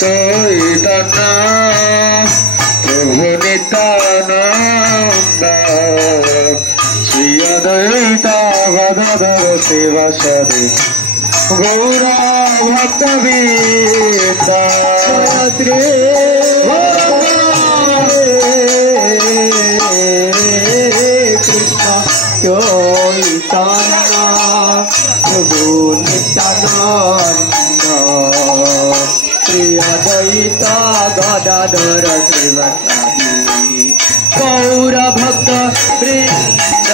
চৈতন্য প্রভু নিত্যানন্দ শ্রী অদ্বৈত গদাধর শিবাসারি গৌরা ভক্ত কৃষ্ণ চৈতন্য প্রভু নিত্যানন্দ। প্রিয় দৈত গদাধর শ্রীবসাদি গৌর ভক্ত বৃন্দ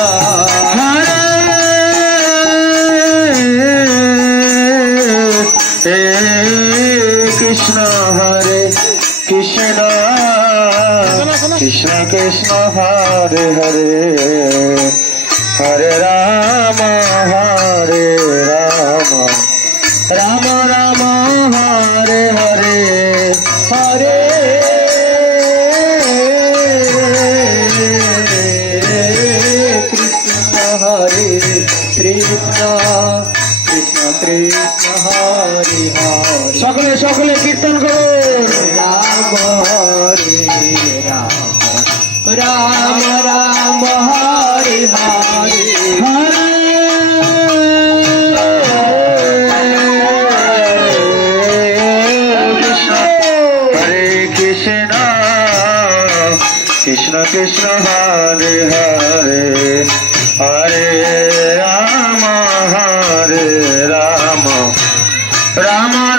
হরে কৃষ্ণ হরে কৃষ্ণ কৃষ্ণ কৃষ্ণ সকলে সকলে কীর্তন করুন রাম হরে রাম রাম হরে হরে হরে কৃষ্ণ কৃষ্ণ, হরে হরে।